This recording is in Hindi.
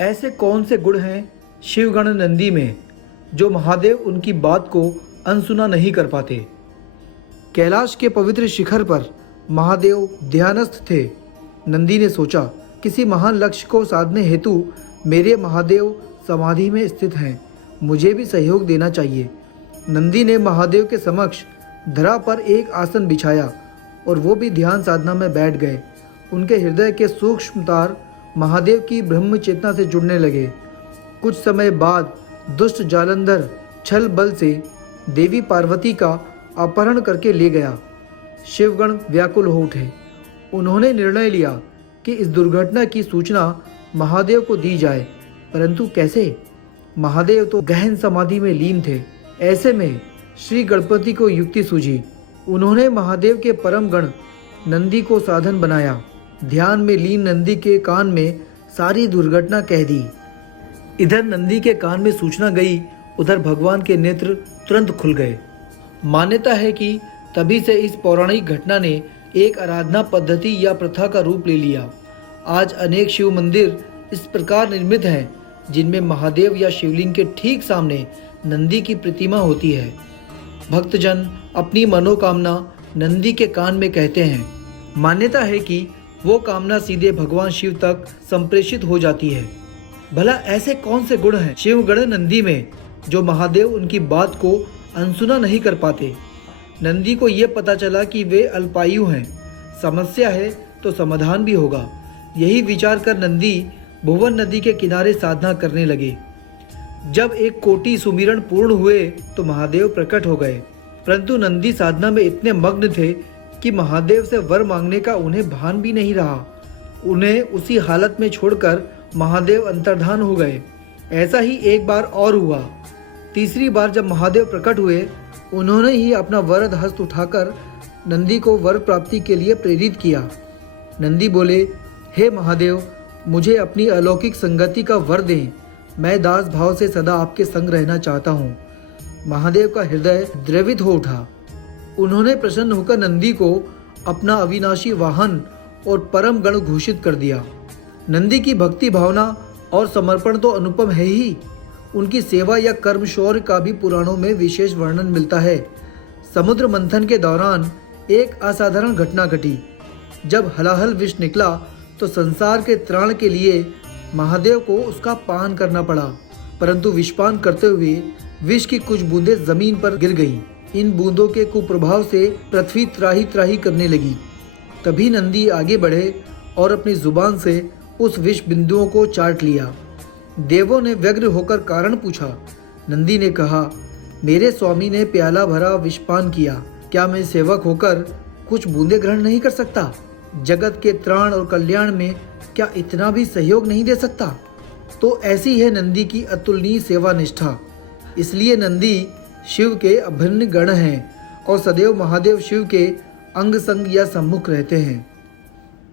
ऐसे कौन से गुण हैं शिवगण नंदी में जो महादेव उनकी बात को अनसुना नहीं कर पाते। कैलाश के पवित्र शिखर पर महादेव ध्यानस्थ थे। नंदी ने सोचा, किसी महान लक्ष्य को साधने हेतु मेरे महादेव समाधि में स्थित हैं, मुझे भी सहयोग देना चाहिए। नंदी ने महादेव के समक्ष धरा पर एक आसन बिछाया और वो भी ध्यान साधना में बैठ गए। उनके हृदय के सूक्ष्म तार महादेव की ब्रह्म चेतना से जुड़ने लगे। कुछ समय बाद दुष्ट जालंधर छल बल से देवी पार्वती का अपहरण करके ले गया। शिवगण व्याकुल हो उठे। उन्होंने निर्णय लिया कि इस दुर्घटना की सूचना महादेव को दी जाए, परंतु कैसे? महादेव तो गहन समाधि में लीन थे। ऐसे में श्री गणपति को युक्ति सूझी। उन्होंने महादेव के परम गण नंदी को साधन बनाया। ध्यान में लीन नंदी के कान में सारी दुर्घटना कह दी। इधर नंदी के कान में सूचना गई, उधर भगवान के नेत्र तुरंत खुल गए। मान्यता है कि तभी से इस पौराणिक घटना ने एक आराधना पद्धति या प्रथा का रूप ले लिया। आज अनेक शिव मंदिर इस प्रकार निर्मित हैं जिनमें महादेव या शिवलिंग के ठीक सामने नंदी की प्रतिमा होती है। भक्तजन अपनी मनोकामना नंदी के कान में कहते हैं। मान्यता है कि वो कामना सीधे भगवान शिव तक संप्रेषित हो जाती है। भला ऐसे कौन से गुण हैं शिवगण नंदी में जो महादेव उनकी बात को अनसुना नहीं कर पाते। नंदी को ये पता चला कि वे अल्पायु हैं, समस्या है तो समाधान भी होगा। यही विचार कर नंदी भुवन नदी के किनारे साधना करने लगे। जब एक कोटि सुमिरन पूर्ण हुए तो महादेव प्रकट हो गए, परंतु नंदी साधना में इतने मग्न थे कि महादेव से वर मांगने का उन्हें भान भी नहीं रहा। उन्हें उसी हालत में छोड़कर महादेव अंतर्धान हो गए। ऐसा ही एक बार और हुआ। तीसरी बार जब महादेव प्रकट हुए, उन्होंने ही अपना वरद हस्त उठाकर नंदी को वर प्राप्ति के लिए प्रेरित किया। नंदी बोले, हे महादेव, मुझे अपनी अलौकिक संगति का वर दें। मैं दास भाव से सदा आपके संग रहना चाहता हूँ। महादेव का हृदय द्रवित हो उठा। उन्होंने प्रसन्न होकर नंदी को अपना अविनाशी वाहन और परम गण घोषित कर दिया। नंदी की भक्ति भावना और समर्पण तो अनुपम है ही। उनकी सेवा या कर्म शौर्य का भी पुराणों में विशेष वर्णन मिलता है। समुद्र मंथन के दौरान एक असाधारण घटना घटी। जब हलाहल विष निकला तो संसार के त्राण के लिए महादेव को उसका पान करना पड़ा, परंतु विषपान करते हुए विष की कुछ बूंदें जमीन पर गिर गईं। इन बूंदों के कुप्रभाव से पृथ्वी त्राही त्राही करने लगी। तभी नंदी आगे बढ़े और अपनी जुबान से उस विष बिंदुओं को चाट लिया। देवों ने व्यग्र होकर कारण पूछा। नंदी ने कहा, मेरे स्वामी ने प्याला भरा विषपान किया, क्या मैं सेवक होकर कुछ बूंदे ग्रहण नहीं कर सकता? जगत के त्राण और कल्याण में क्या इतना भी सहयोग नहीं दे सकता? तो ऐसी है नंदी की अतुलनीय सेवा निष्ठा। इसलिए नंदी शिव के अभिन्न गण हैं और सदैव महादेव शिव के अंग संग या सम्मुख रहते हैं।